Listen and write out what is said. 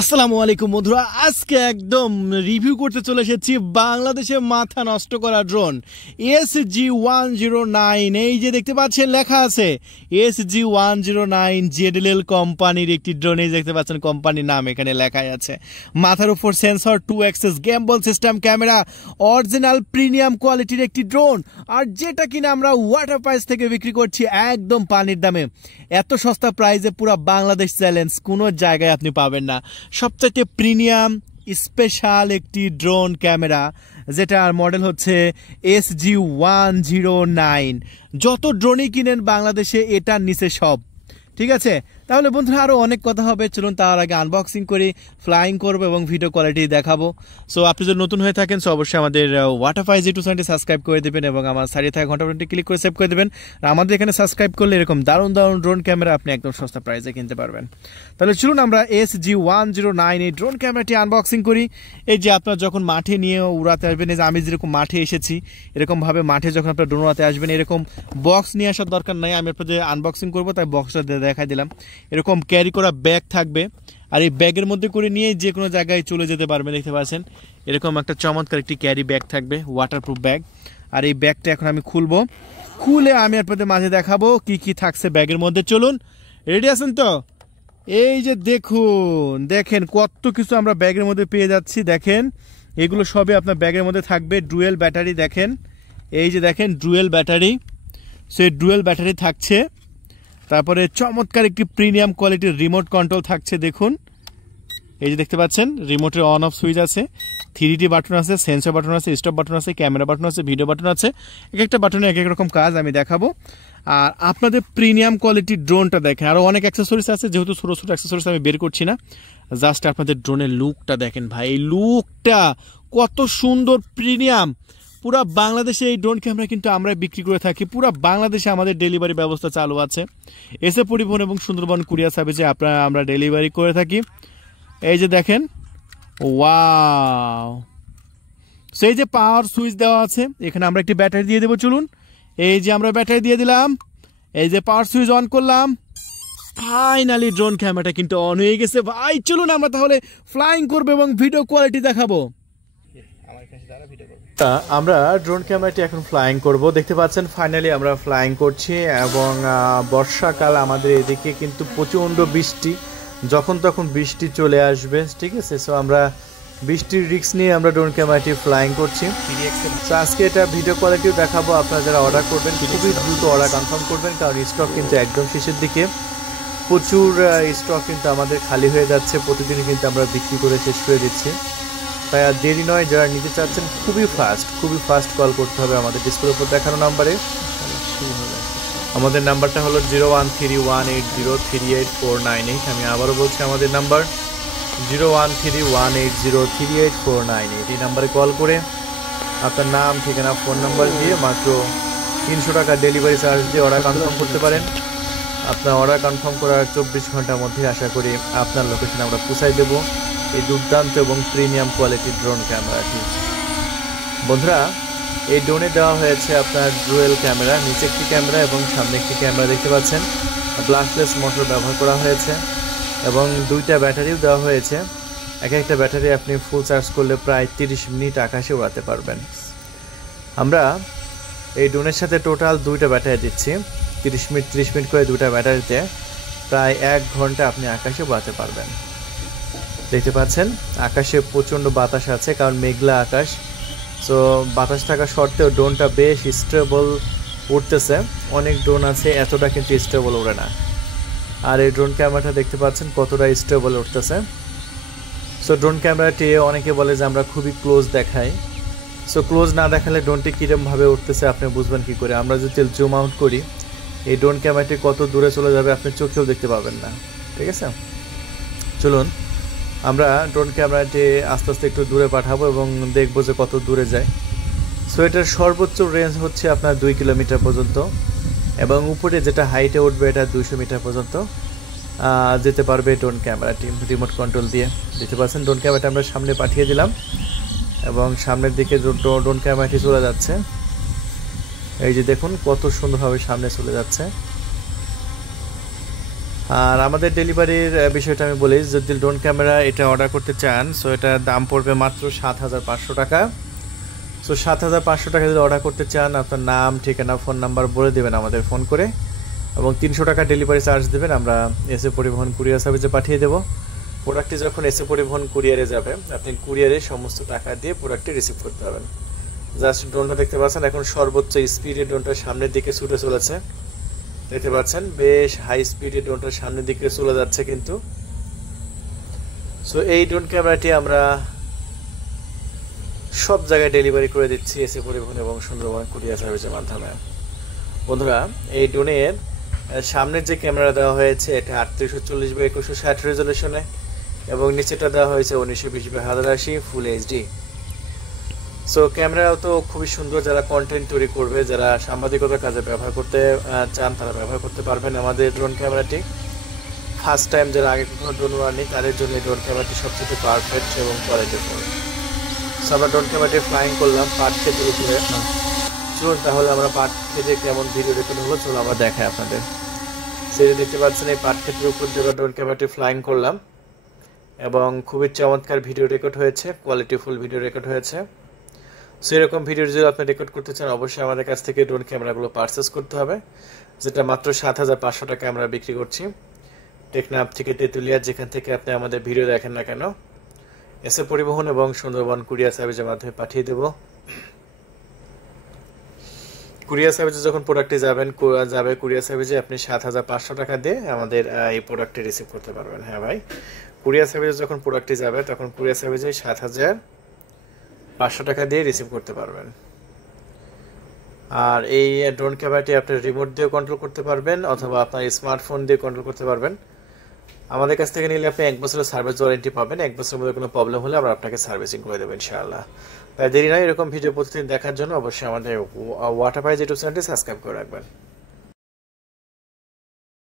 আসসালামু আলাইকুম বন্ধুরা, আজকে একদম রিভিউ করতে চলে এসেছি বাংলাদেশে মাথা নষ্ট করা ড্রোন SG-109। এই যে দেখতে পাচ্ছেন লেখা আছে SG-109 ZLL কোম্পানির একটি ড্রোন। এই দেখতে পাচ্ছেন কোম্পানির নাম এখানে লেখাই আছে। মাথার উপর sensor, 2 access gamble system, camera, original premium কোয়ালিটির একটি ড্রোন। আর যেটা কিনা আমরা ওয়াটার প্রাইস থেকে বিক্রি করছি একদম পানির দামে। এত সস্তা প্রাইসে পুরো বাংলাদেশ চ্যালেঞ্জ কোনো জায়গায় আপনি পাবেন না। সবচেয়ে প্রিমিয়াম স্পেশাল একটি ড্রোন ক্যামেরা, যেটার মডেল হচ্ছে SG-109। যত ড্রোনই কিনেন বাংলাদেশে এটার নিচে সব, ঠিক আছে? তাহলে বন্ধুরা আরও অনেক কথা হবে, চলুন তার আগে আনবক্সিং করি, ফ্লাইং করবো এবং ভিডিও কোয়ালিটি দেখাবো। সো আপনি যদি নতুন হয়ে থাকেন সো অবশ্যই আমাদের ওয়াটারফাই জি2 চ্যানেলটি সাবস্ক্রাইব করে দেবেন এবং আমার সাইডে থাকা ঘন্টা বাটনটি ক্লিক করে সেভ করে দেবেন। আর আমাদের এখানে সাবস্ক্রাইব করলে এরকম দারুণ দারুণ ড্রোন ক্যামেরা আপনি একদম সস্তা প্রাইসে কিনতে পারবেন। তাহলে চলুন আমরা SG-109 এই ড্রোন ক্যামেরাটি আনবক্সিং করি। এই যে আপনার যখন মাঠে নিয়ে উড়াতে আসবেন, এই যে আমি যেরকম মাঠে এসেছি এরকমভাবে মাঠে যখন আপনার ড্রোন উড়াতে আসবেন এরকম বক্স নিয়ে আসার দরকার নাই। আমি আপনাদের আনবক্সিং করবো তাই বক্সটা দেখাই দিলাম। এরকম ক্যারি করা ব্যাগ থাকবে, আর এই ব্যাগের মধ্যে করে নিয়ে যে কোনো জায়গায় চলে যেতে পারবেন। দেখতে পাচ্ছেন এরকম একটা চমৎকার একটি ক্যারি ব্যাগ থাকবে, ওয়াটারপ্রুফ ব্যাগ। আর এই ব্যাগটা এখন আমি খুলবো, খুলে আমি আপনাদের মাঝে দেখাবো কি কি থাকছে ব্যাগের মধ্যে। চলুন, রেডি আছেন তো? এই যে দেখেন কত কিছু আমরা ব্যাগের মধ্যে পেয়ে যাচ্ছি। দেখেন এগুলো সবই আপনার ব্যাগের মধ্যে থাকবে। ডুয়েল ব্যাটারি, দেখেন এই যে দেখেন ডুয়েল ব্যাটারি, সেই ডুয়েল ব্যাটারি থাকছে। তারপরে চমৎকার একটি প্রিমিয়াম কোয়ালিটির রিমোট কন্ট্রোল থাকছে। দেখুন এই যে দেখতে পাচ্ছেন রিমোটের অন অফ সুইচ আছে, 3D বাটন আছে, সেন্সর বাটন আছে, স্টপ বাটন আছে, ক্যামেরা বাটন আছে, ভিডিও বাটন আছে। এক একটা বাটনে এক এক রকম কাজ আমি দেখাবো। আর আপনাদের প্রিমিয়াম কোয়ালিটির ড্রোনটা দেখেন, আরও অনেক অ্যাক্সেসরিজ আছে, যেহেতু ছোটো ছোটো অ্যাক্সেসরিজ আমি বের করছি না। জাস্ট আপনাদের ড্রোনের লুকটা দেখেন ভাই, এই লুকটা কত সুন্দর প্রিমিয়াম। পুরা বাংলাদেশে এই ড্রোন ক্যামেরা কিন্তু আমরা বিক্রি করে থাকি। পুরা বাংলাদেশে আমাদের ডেলিভারি ব্যবস্থা চালু আছে। এসে পরিবহন এবং সুন্দরবন কুরিয়ার সার্ভিসে আমরা ডেলিভারি করে থাকি। এই যে দেখেন, ওয়াও, সেই যে পাওয়ার সুইচ দেওয়া আছে, এখানে আমরা একটি ব্যাটারি দিয়ে দেবো। চলুন, এই যে আমরা ব্যাটারি দিয়ে দিলাম, এই যে পাওয়ার সুইচ অন করলাম, ফাইনালি ড্রোন ক্যামেরাটা কিন্তু অন হয়ে গেছে ভাই। চলুন আমরা তাহলে ফ্লাইং করবো এবং ভিডিও কোয়ালিটি দেখাবো। আমরা ড্রোন ক্যামেরাটি এখন ফ্লাইং করব। দেখতে পাচ্ছেন ফাইনালি আমরা ফ্লাইং করছি এবং বর্ষাকাল আমাদের এদিকে কিন্তু প্রচণ্ড বৃষ্টি, যখন তখন বৃষ্টি চলে আসবে, ঠিক আছে? সো আমরা বৃষ্টির রিস্ক নিয়ে আমরা ড্রোন ক্যামেরাটি ফ্লাইং করছি। সো আজকে এটা ভিডিও কোয়ালিটিও দেখাবো। আপনারা যারা অর্ডার করবেন খুবই দ্রুত অর্ডার কনফার্ম করবেন, কারণ স্টক কিন্তু একদম শেষের দিকে। প্রচুর স্টক কিন্তু আমাদের খালি হয়ে যাচ্ছে, প্রতিদিনই কিন্তু আমরা বিক্রি করে শেষ করে দিচ্ছি। তাই আর দেরি নয়, যারা নিতে চাচ্ছেন খুবই ফাস্ট কল করতে হবে আমাদের ডিসপ্লের উপর দেখানো নাম্বারে। আমাদের নাম্বারটা হলো 0131803848। আমি আবারও বলছি আমাদের নাম্বার 0131803848। এই নাম্বারে কল করে আপনার নাম, ঠিকানা, ফোন নাম্বার দিয়ে মাত্র 300 টাকা ডেলিভারি চার্জ দিয়ে অর্ডার কনফার্ম করতে পারেন। আপনার অর্ডার কনফার্ম করার 24 ঘন্টার মধ্যে আশা করি আপনার লোকেশনে আমরা পৌঁছাই দেবো এই দুর্দান্ত এবং প্রিমিয়াম কোয়ালিটির ড্রোন ক্যামেরাটি। বন্ধুরা, এই ড্রোনে দেওয়া হয়েছে আপনার ডুয়েল ক্যামেরা, নিচে একটি ক্যামেরা এবং সামনে একটি ক্যামেরা দেখতে পাচ্ছেন। ব্লাস্টলেস মোটর ব্যবহার করা হয়েছে এবং 2টা ব্যাটারিও দেওয়া হয়েছে। একটা ব্যাটারি আপনি ফুল চার্জ করলে প্রায় 30 মিনিট আকাশে উড়াতে পারবেন। আমরা এই ড্রোনের সাথে টোটাল 2টা ব্যাটারি দিচ্ছি, 30 মিনিট করে 2টা ব্যাটারিতে প্রায় 1 ঘন্টা আপনি আকাশে উড়াতে পারবেন। দেখতে পাচ্ছেন আকাশে প্রচণ্ড বাতাস আছে, কারণ মেঘলা আকাশ। সো বাতাস থাকা সত্ত্বেও ড্রোনটা বেশ স্টেবল উঠতেছে। অনেক ড্রোন আছে এতটা কিন্তু স্টেবল ওড়ে না, আর এই ড্রোন ক্যামেরাটা দেখতে পাচ্ছেন কতটা স্টেবল উঠতেছে। সো ড্রোন ক্যামেরাটি অনেকে বলে যে আমরা খুবই ক্লোজ দেখাই। সো ক্লোজ না দেখালে ড্রোনটি কীরকমভাবে উঠতেছে আপনি বুঝবেন কী করে? আমরা যদি জুম আউট করি এই ড্রোন ক্যামেরাটি কত দূরে চলে যাবে আপনি চোখেও দেখতে পাবেন না, ঠিক আছে? চলুন আমরা ড্রোন ক্যামেরাটি আস্তে আস্তে একটু দূরে পাঠাবো এবং দেখবো যে কত দূরে যায়। সো এটার সর্বোচ্চ রেঞ্জ হচ্ছে আপনার 2 কিলোমিটার পর্যন্ত, এবং উপরে যেটা হাইটে উঠবে এটা 200 মিটার পর্যন্ত যেতে পারবে ড্রোন ক্যামেরাটি রিমোট কন্ট্রোল দিয়ে। দেখতে পাচ্ছেন ড্রোন ক্যামেরাটা আমরা সামনে পাঠিয়ে দিলাম এবং সামনের দিকে ড্রোন ক্যামেরাটি চলে যাচ্ছে। এই যে দেখুন কত সুন্দরভাবে সামনে চলে যাচ্ছে। আর আমাদের ডেলিভারির বিষয়টা আমি বলি, যদি ড্রোন ক্যামেরা এটা অর্ডার করতে চান, সো এটার দাম পড়বে মাত্র 7,500 টাকা। সো 7,500 টাকা যদি অর্ডার করতে চান, আপনার নাম, ঠিকানা, ফোন নাম্বার বলে দেবেন আমাদের ফোন করে, এবং 300 টাকা ডেলিভারি চার্জ দেবেন, আমরা এসএ পরিবহন কুরিয়ার সার্ভিসে পাঠিয়ে দেবো। প্রোডাক্টটি যখন এসএ পরিবহন কুরিয়ারে যাবে, আপনি কুরিয়ারে সমস্ত টাকা দিয়ে প্রোডাক্টটি রিসিভ করতে পারবেন। জাস্ট ড্রোনটা দেখতে পাচ্ছেন এখন সর্বোচ্চ স্পিডে ড্রোনটা সামনের দিকে ছুটে চলেছে, দেখতে পাচ্ছেন বেশ হাই স্পিডে ড্রোনটা সামনের দিকে চলে যাচ্ছে কিন্তু। সো এই ড্রোন ক্যামেরাটি আমরা সব জায়গায় ডেলিভারি করে দিচ্ছি এসএ পরিবহন এবং সুন্দরবন কুরিয়ার সার্ভিসের মাধ্যমে। বন্ধুরা, এই ড্রোনের সামনের যে ক্যামেরা দেওয়া হয়েছে এটা 3840x2160 রেজলিউশনে, এবং নিচেটা দেওয়া হয়েছে 1920x1080 ফুল এইচডি। সো ক্যামেরাও তো খুবই সুন্দর, যারা কন্টেন্ট তৈরি করবে, যারা সাংবাদিকতার কাজে ব্যবহার করতে চান তারা ব্যবহার করতে পারবেন আমাদের ড্রোন ক্যামেরাটি। ফার্স্ট টাইম যারা আগে কখনো ড্রোন উড়াননি তাদের জন্য এই ড্রোন ক্যামেরাটি সবচেয়ে পারফেক্ট এবং কোয়ালিটিফুল। সো আমরা ড্রোন ক্যামেরাটি ফ্লাইং করলাম পাট ক্ষেতের উপরে। চলুন তাহলে আমরা পাট ক্ষেতে কেমন ভিডিও রেকর্ড হলো চলো আমরা দেখাই আপনাদের। সেটা দেখতে পাচ্ছেন এই পাট ক্ষেতের উপর দিয়ে ড্রোন ক্যামেরাটি ফ্লাইং করলাম, এবং খুবই চমৎকার ভিডিও রেকর্ড হয়েছে, কোয়ালিটিফুল ভিডিও রেকর্ড হয়েছে। সো এরকম ভিডিও যদি আপনি রেকর্ড করতে চান, অবশ্যই আমাদের কাছ থেকে ড্রোন ক্যামেরাগুলো পারচেস করতে হবে, যেটা মাত্র 7,500 টাকা আমরা বিক্রি করছি। টেকনাফ থেকে তেঁতুলিয়া, যেখান থেকে আপনি আমাদের ভিডিও দেখেন না কেন, এসএ পরিবহন এবং সুন্দরবন কুরিয়ার সার্ভিসের মাধ্যমে পাঠিয়ে দেব। কুরিয়ার সার্ভিসে যখন প্রোডাক্টটি যাবে কুরিয়ার সার্ভিসে, আপনি 7,500 টাকা দিয়ে আমাদের এই প্রোডাক্টটি রিসিভ করতে পারবেন। হ্যাঁ ভাই, কুরিয়ার সার্ভিসে যখন প্রোডাক্টটি যাবে তখন কুরিয়ার সার্ভিসে 7,500 টাকা দিয়ে রিসিভ করতে পারবেন। আর এই ড্রোন ক্যামেরাটি আপনি রিমোট দিয়ে কন্ট্রোল করতে পারবেন অথবা আপনার স্মার্টফোন দিয়ে কন্ট্রোল করতে পারবেন। আমাদের কাছ থেকে নিলে আপনি 1 বছরের সার্ভিস ওয়ারেন্টি পাবেন। 1 বছরের মধ্যে কোনো প্রবলেম হলে আমরা আপনাকে সার্ভিসিং করে দেবো ইনশাআল্লাহ। তাই দেরি নয়, এরকম ভিডিও প্রতিদিন দেখার জন্য অবশ্যই আমাদের ওয়াটারপাইজ ইউটিউব চ্যানেলটি সাবস্ক্রাইব করে রাখবেন।